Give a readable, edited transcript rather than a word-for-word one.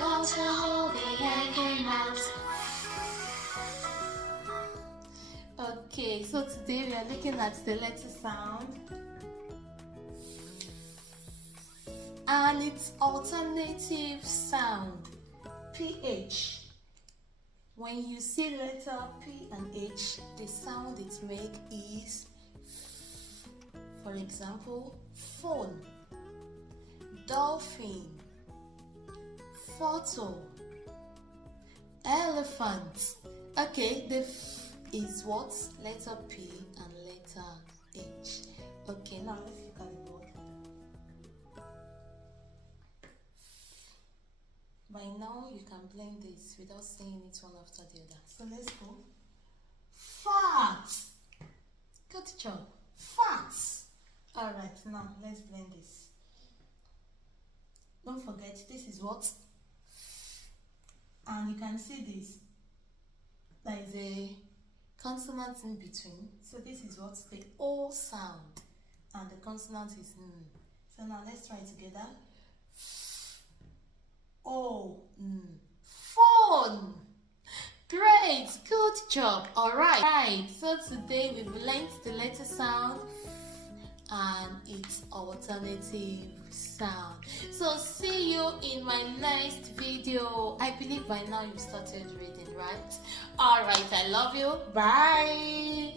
got to hold the aching out. Okay, so today we are looking at the letter sound and its alternative sound, PH. When you see letter P and H, the sound it make is, for example, phone, dolphin, photo, elephant. Okay, the F is what? Letter P and letter H. Okay, now let's look at the word. By now you can blend this without saying it one after the other. So let's go. Fat. Good job. Fat. Alright, now let's blend this. Don't forget, this is what? And you can see this. There is a consonant in between. So this is what? The O sound. And the consonant is N. So now let's try it together. Oh, phone. Great, good job. Alright. Right. So today we've learned the letter sound and its alternative sound. So see you in my next video. I believe by now you started reading, right? Alright, I love you. Bye.